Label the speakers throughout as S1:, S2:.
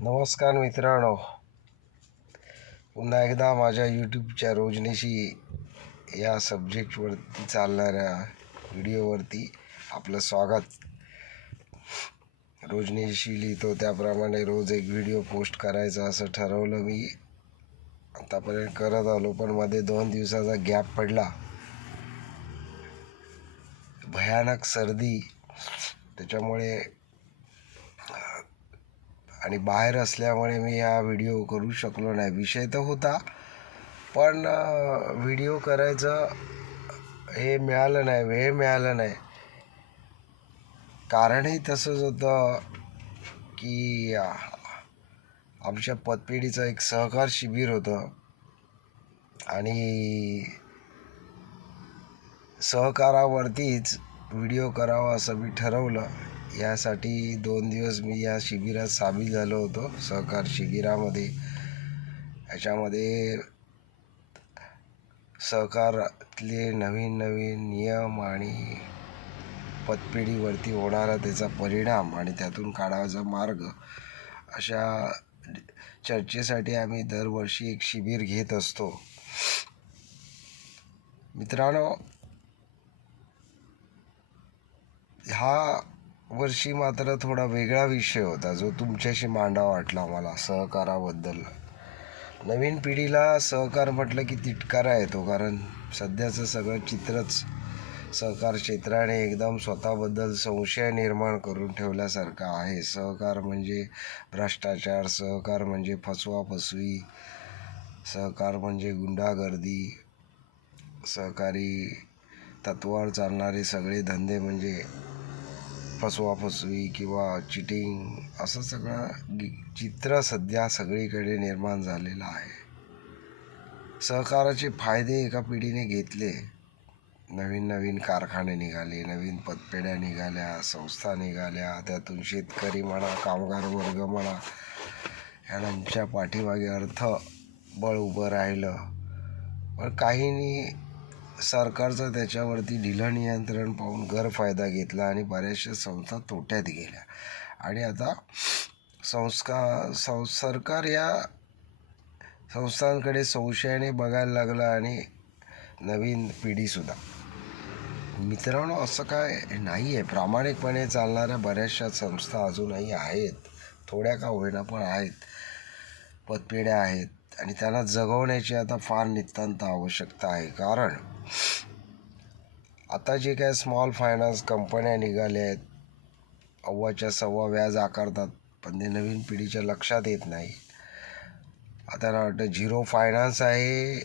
S1: नमस्कार मित्रांनो. पुन्हा एकदा माझ्या यूट्यूबच्या रोजनेशी या सब्जेक्टवरती चालणाऱ्या व्हिडिओवरती आपलं स्वागत. रोजनेशी लिहितो त्याप्रमाणे रोज एक व्हिडिओ पोस्ट करायचा असं ठरवलं मी. आतापर्यंत करत आलो पण मध्ये दोन दिवसाचा गॅप पडला. भयानक सर्दी. त्याच्यामुळे आणि बाहेर असल्यामुळे मी हा व्हिडिओ करू शकलो नाही. विषय तर होता पण व्हिडिओ करायचं हे मिळालं नाही वेळ मिळाला नाही. कारणही तसंच होतं की आमच्या पतपेढीचं एक सहकार शिबिर होतं. आणि सहकारावरतीच व्हिडिओ करावा असं मी ठरवलं. यासाठी दोन दिवस मी या शिबिरात सामील झालो होतो सहकार शिबिरामध्ये. याच्यामध्ये सहकारातले नवीन नवीन नियम आणि पतपिढीवरती होणारा त्याचा परिणाम आणि त्यातून काढायचा मार्ग अशा चर्चेसाठी आम्ही दरवर्षी एक शिबिर घेत असतो. मित्रांनो हा वर्षी मात्र थोडा वेगळा विषय होता जो तुमच्याशी मांडावा वाटला मला सहकाराबद्दल. नवीन पिढीला सहकार म्हटलं की तिटकारा येतो कारण सध्याचं सगळं चित्रच सहकार क्षेत्राने एकदम स्वतःबद्दल संशय निर्माण करून ठेवल्यासारखं आहे. सहकार म्हणजे भ्रष्टाचार सहकार म्हणजे फसवा फसवी सहकार म्हणजे गुंडागर्दी सहकारी तत्वावर चालणारे सगळे धंदे म्हणजे फसवाफसवी किंवा चिटिंग असं सगळं चित्र सध्या सगळीकडे निर्माण झालेलं आहे. सहकाराचे फायदे एका पिढीने घेतले नवीन नवीन कारखाने निघाले नवीन पतपेढ्या निघाल्या संस्था निघाल्या त्यातून शेतकरी म्हणा कामगार वर्ग म्हणा यांच्या पाठीमागे अर्थ बळ उभं राहिलं. पण काहींनी सरकारचं त्याच्यावरती ढिलं नियंत्रण पाहून गैरफायदा घेतला आणि बऱ्याचशा संस्था तोट्यात गेल्या. आणि आता संस्कार सं सरकार या संस्थांकडे संशयाने बघायला लागलं आणि नवीन पिढीसुद्धा. मित्रांनो असं काय नाही आहे प्रामाणिकपणे चालणाऱ्या बऱ्याचशा संस्था अजूनही आहेत. थोड्या का होईना पण आहेत. पतपेढ्या आहेत. आणि त्यांना जगवण्याची आता फार नितांत आवश्यकता आहे. कारण आता जे काय स्मॉल फायनान्स कंपन्या निघाल्या आहेत अव्वाच्या सव्वा व्याज आकारतात पण ते नवीन पिढीच्या लक्षात येत नाही. आता त्यांना वाटतं झिरो फायनान्स आहे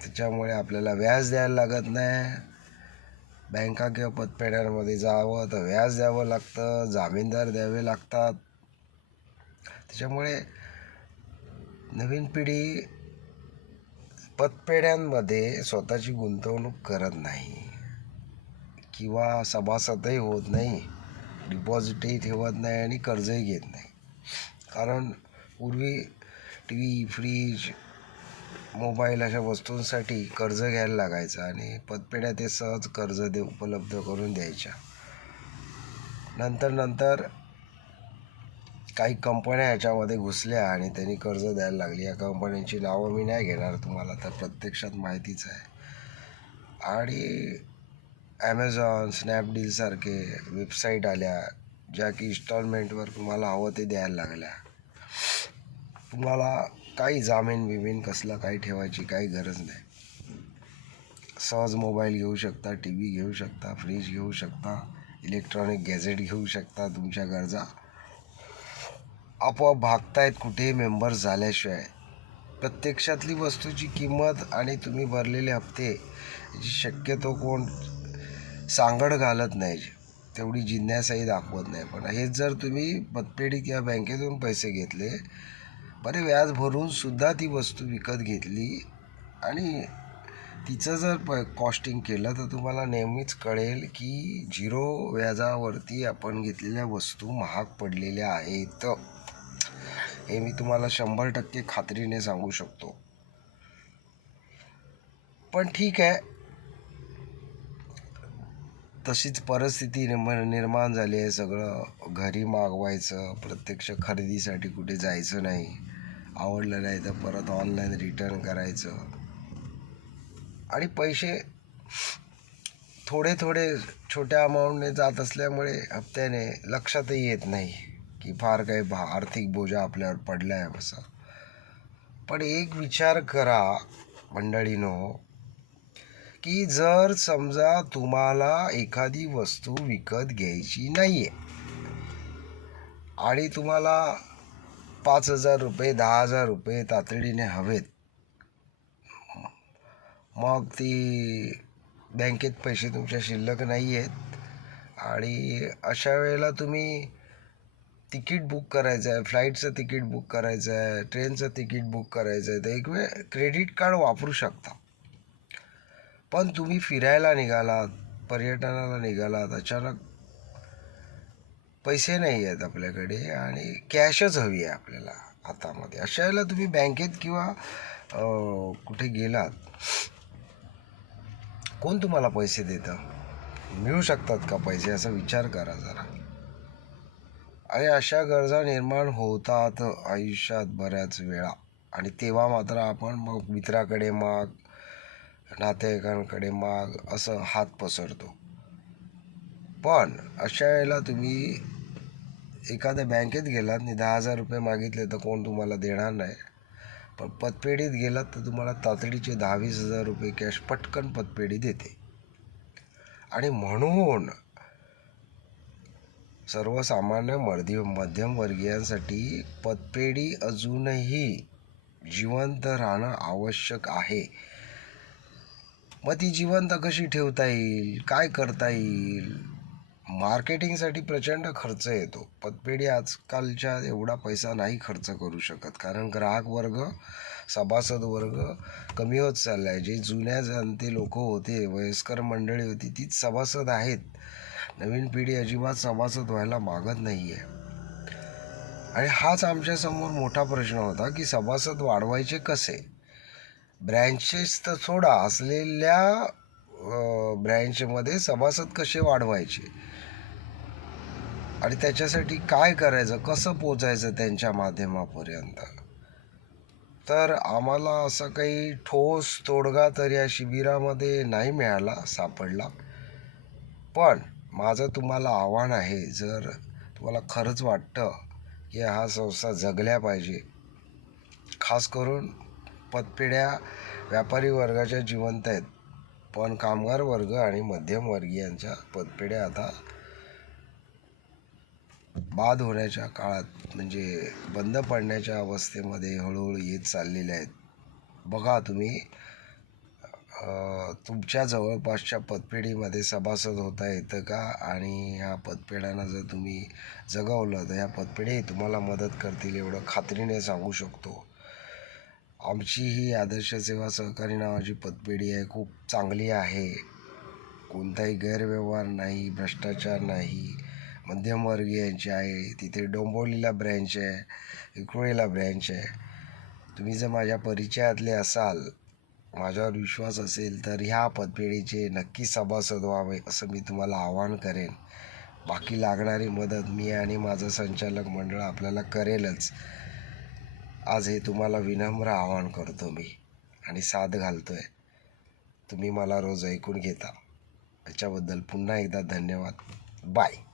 S1: त्याच्यामुळे आपल्याला व्याज द्यायला लागत नाही. बँका किंवा पतपेढ्यांमध्ये जावं तर व्याज द्यावं लागतं जामीनदार द्यावे लागतात. त्याच्यामुळे नवीन पिढी पतपेढ्यांमध्ये स्वतःची गुंतवणूक करत नाही किंवा सभासदही होत नाही डिपॉझिटही ठेवत नाही आणि कर्जही घेत नाही. कारण पूर्वी टी व्ही फ्रीज मोबाईल अशा वस्तूंसाठी कर्ज घ्यायला लागायचं आणि पतपेढ्या ते सहज कर्ज दे उपलब्ध करून द्यायच्या. नंतर नंतर काही कंपन्या याच्यामध्ये घुसल्या आणि त्यांनी कर्ज द्यायला लागली. या कंपन्यांची नावं मी नाही घेणार तुम्हाला तर प्रत्यक्षात माहितीच आहे. आणि ॲमेझॉन स्नॅपडीलसारखे वेबसाईट आल्या ज्या की इन्स्टॉलमेंटवर तुम्हाला हवं ते द्यायला लागल्या. तुम्हाला काही जामीन बिमीन कसलं काही ठेवायची काही गरज नाही. सहज मोबाईल घेऊ शकता टी व्ही घेऊ शकता फ्रीज घेऊ शकता इलेक्ट्रॉनिक गॅझेट घेऊ शकता तुमच्या गरजा. आपोआप भागतायत कुठेही मेंबर्स झाल्याशिवाय. प्रत्यक्षातली वस्तूची किंमत आणि तुम्ही भरलेले हप्ते याची शक्यतो कोण सांगड घालत नाही तेवढी जिज्ञासाही दाखवत नाही. पण हेच जर तुम्ही पतपेढी किंवा बँकेतून पैसे घेतले बरे व्याज भरून सुद्धा ती वस्तू विकत घेतली आणि तिचं जर प कॉस्टिंग केलं तर तुम्हाला नेहमीच कळेल की झिरो व्याजावरती आपण घेतलेल्या वस्तू महाग पडलेल्या आहेत. हे मी तुम्हाला शंभर टक्के खात्रीने सांगू शकतो. पण ठीक आहे. तशीच परिस्थिती निर्माण निर्माण झाली आहे सगळं. घरी मागवायचं प्रत्यक्ष खरेदीसाठी कुठे जायचं नाही. आवडलं नाही तर परत ऑनलाईन रिटर्न करायचं. आणि पैसे थोडे थोडे छोट्या अमाऊंटने जात असल्यामुळे हप्त्याने लक्षातही येत नाही. की फार काही भा आर्थिक बोजा आपल्यावर पडला आहे असं. पण एक विचार करा मंडळीनो की जर समजा तुम्हाला एखादी वस्तू विकत घ्यायची नाही आहे आणि तुम्हाला पाच हजार रुपये दहा हजार रुपये तातडीने हवेत मग ती बँकेत पैसे तुमच्या शिल्लक नाही आहेत आणि अशा वेळेला तुम्ही तिकीट बुक करायचं आहे फ्लाईटचं तिकीट बुक करायचं आहे ट्रेनचं तिकीट बुक करायचं आहे तर एक वेळ क्रेडिट कार्ड वापरू शकता. पण तुम्ही फिरायला निघालात पर्यटनाला निघालात अचानक पैसे नाही आहेत आपल्याकडे आणि कॅशच हवी आहे आपल्याला हातामध्ये. अशा वेळेला तुम्ही बँकेत किंवा कुठे गेलात कोण तुम्हाला पैसे देतं? मिळू शकतात का पैसे? असा विचार करा जरा. आणि अशा गरजा निर्माण होतात आयुष्यात बऱ्याच वेळा. आणि तेव्हा मात्र आपण मग मित्राकडे माग नातेवाईकांकडे माग असं हात पसरतो. पण अशा वेळेला तुम्ही एखाद्या बँकेत गेलात आणि दहा हजार रुपये मागितले तर कोण तुम्हाला देणार नाही. पण पतपेढीत गेलात तर तुम्हाला तातडीचे दहावीस हजार रुपये कॅश पटकन पतपेढी देते. आणि म्हणून सर्वसामान्य मर्दी मध्यमवर्गीयांसाठी पतपेढी अजूनही जिवंत राहणं आवश्यक आहे. मग ती जिवंत कशी ठेवता येईल? काय करता येईल? मार्केटिंगसाठी प्रचंड खर्च येतो. पतपेढी आजकालच्या एवढा पैसा नाही खर्च करू शकत. कारण ग्राहक वर्ग सभासद वर्ग कमी होत चालला आहे जे जुन्या जनते लोक होते वयस्कर मंडळी होती तीच सभासद आहेत. नवीन पिढी अजिबात सभासद व्हायला मागत नाही आहे आणि हाच आमच्यासमोर मोठा प्रश्न होता की सभासद वाढवायचे कसे? ब्रँचेस तर सोडा असलेल्या ब्रँचमध्ये सभासद कसे वाढवायचे? आणि त्याच्यासाठी काय करायचं? कसं पोचायचं त्यांच्या माध्यमापर्यंत? तर आम्हाला असं काही ठोस तोडगा तर या शिबिरामध्ये नाही मिळाला सापडला. पण माझं तुम्हाला आव्हान आहे जर तुम्हाला खरंच वाटतं की हा संस्था जगल्या पाहिजे खास करून पतपिढ्या व्यापारी वर्गाच्या जिवंत आहेत. पण कामगार वर्ग आणि मध्यमवर्गीयांच्या पतपिढ्या आता बाद होण्याच्या काळात म्हणजे बंद पडण्याच्या अवस्थेमध्ये हळूहळू येत चाललेल्या आहेत. बघा तुम्ही तुमच्या जवळपासच्या पतपेढीमध्ये सभासद होता येतं का? आणि ह्या पतपेढ्यांना जर तुम्ही जगवलं तर ह्या पतपेढी तुम्हाला मदत करतील एवढं खात्रीने सांगू शकतो. आमची ही आदर्श सेवा सहकारी नावाची पतपेढी आहे. खूप चांगली आहे. कोणताही गैरव्यवहार नाही भ्रष्टाचार नाही. मध्यमवर्गीयांची आहे. तिथे डोंबोलीला ब्रँच आहे इक्रोळीला ब्रँच आहे. तुम्ही जर माझ्या परिचयातले असाल माझ्यावर विश्वास असेल तर ह्या पतपेढीचे नक्की सभासद व्हावे असं मी तुम्हाला आवाहन करेन. बाकी लागणारी मदत मी आणि माझं संचालक मंडळ आपल्याला करेलच. आज हे तुम्हाला विनम्र आवाहन करतो मी आणि साथ घालतोय. तुम्ही मला रोज ऐकून घेता. याच्याबद्दल पुन्हा एकदा धन्यवाद. बाय.